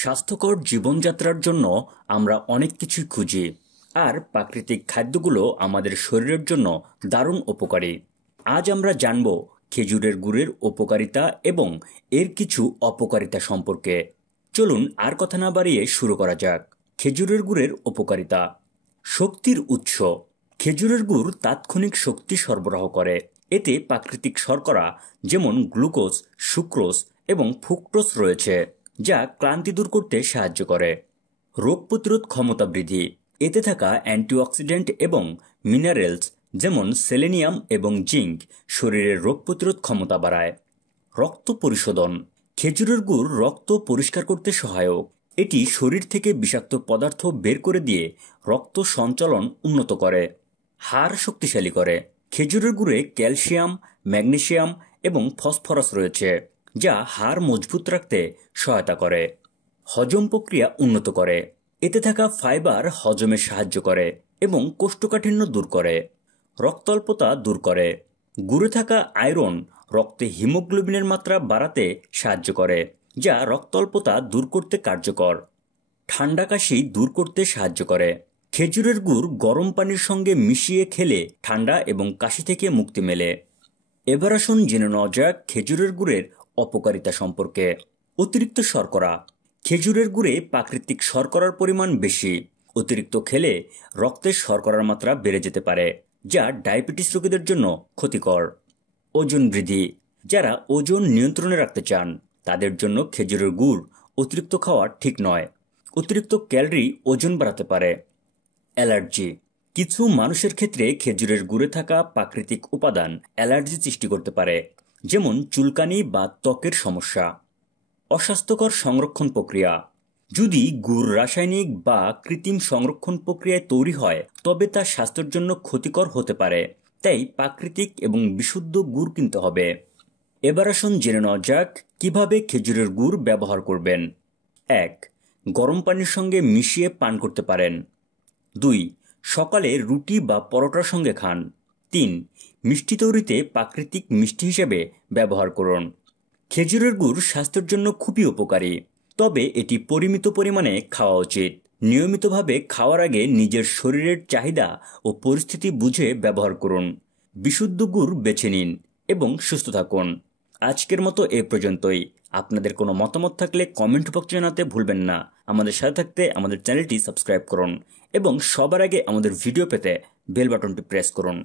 স্বাস্থ্যকর জীবনযাত্রার জন্য আমরা অনেক কিছুই খুঁজি, আর প্রাকৃতিক খাদ্যগুলো আমাদের শরীরের জন্য দারুণ উপকারী। আজ আমরা জানব খেজুরের গুড়ের উপকারিতা এবং এর কিছু অপকারিতা সম্পর্কে। চলুন আর কথা না বাড়িয়ে শুরু করা যাক। খেজুরের গুড়ের উপকারিতা। শক্তির উৎস। খেজুরের গুড় তাৎক্ষণিক শক্তি সরবরাহ করে। এতে প্রাকৃতিক শর্করা যেমন গ্লুকোজ, সুক্রোজ এবং ফ্রুক্টোজ রয়েছে, যা ক্লান্তি দূর করতে সাহায্য করে। রোগ প্রতিরোধ ক্ষমতা বৃদ্ধি। এতে থাকা অ্যান্টিঅক্সিডেন্ট এবং মিনারেলস যেমন সেলেনিয়াম এবং জিঙ্ক শরীরের রোগ প্রতিরোধ ক্ষমতা বাড়ায়। রক্ত পরিশোধন। খেজুরের গুড় রক্ত পরিষ্কার করতে সহায়ক। এটি শরীর থেকে বিষাক্ত পদার্থ বের করে দিয়ে রক্ত সঞ্চালন উন্নত করে। হাড় শক্তিশালী করে। খেজুরের গুড়ে ক্যালসিয়াম, ম্যাগনেসিয়াম এবং ফসফরাস রয়েছে, যা হাড় মজবুত রাখতে সহায়তা করে। হজম প্রক্রিয়া উন্নত করে। এতে থাকা ফাইবার হজমে সাহায্য করে এবং কোষ্ঠকাঠিন্য দূর করে। রক্তাল্পতা দূর করে। গুড়ে থাকা আয়রন রক্তে হিমোগ্লোবিনের মাত্রা বাড়াতে সাহায্য করে, যা রক্তাল্পতা দূর করতে কার্যকর। ঠান্ডা কাশি দূর করতে সাহায্য করে। খেজুরের গুড় গরম পানির সঙ্গে মিশিয়ে খেলে ঠান্ডা এবং কাশি থেকে মুক্তি মেলে। এবার আসুন জেনে নেওয়া যাক খেজুরের গুড়ের অপকারিতা সম্পর্কে। অতিরিক্ত শর্করা। খেজুরের গুড়ে প্রাকৃতিক শর্করার পরিমাণ বেশি। অতিরিক্ত খেলে রক্তের শর্করার মাত্রা বেড়ে যেতে পারে, যা ডায়াবেটিস রোগীদের জন্য ক্ষতিকর। ওজন বৃদ্ধি। যারা ওজন নিয়ন্ত্রণে রাখতে চান তাদের জন্য খেজুরের গুড় অতিরিক্ত খাওয়া ঠিক নয়। অতিরিক্ত ক্যালোরি ওজন বাড়াতে পারে। অ্যালার্জি। কিছু মানুষের ক্ষেত্রে খেজুরের গুড়ে থাকা প্রাকৃতিক উপাদান অ্যালার্জি সৃষ্টি করতে পারে, যেমন চুলকানি বা ত্বকের সমস্যা। অস্বাস্থ্যকর সংরক্ষণ প্রক্রিয়া। যদি গুড় রাসায়নিক বা কৃত্রিম সংরক্ষণ প্রক্রিয়ায় তৈরি হয় তবে তা স্বাস্থ্যের জন্য ক্ষতিকর হতে পারে, তাই প্রাকৃতিক এবং বিশুদ্ধ গুড় কিনতে হবে। এবার আসুন জেনে নেওয়া যাক কিভাবে খেজুরের গুড় ব্যবহার করবেন। 1. গরম পানির সঙ্গে মিশিয়ে পান করতে পারেন। 2. সকালে রুটি বা পরোটার সঙ্গে খান। 3. মিষ্টি তৈরিতে প্রাকৃতিক মিষ্টি হিসেবে ব্যবহার করুন। খেজুরের গুড় স্বাস্থ্যের জন্য খুবই উপকারী, তবে এটি পরিমিত পরিমাণে খাওয়া উচিত। নিয়মিতভাবে খাওয়ার আগে নিজের শরীরের চাহিদা ও পরিস্থিতি বুঝে ব্যবহার করুন। বিশুদ্ধ গুড় বেছে নিন এবং সুস্থ থাকুন। আজকের মতো এ পর্যন্তই। আপনাদের কোনো মতামত থাকলে কমেন্ট বক্সে জানাতে ভুলবেন না। আমাদের সাথে থাকতে আমাদের চ্যানেলটি সাবস্ক্রাইব করুন এবং সবার আগে আমাদের ভিডিও পেতে বেল বাটনটি প্রেস করুন।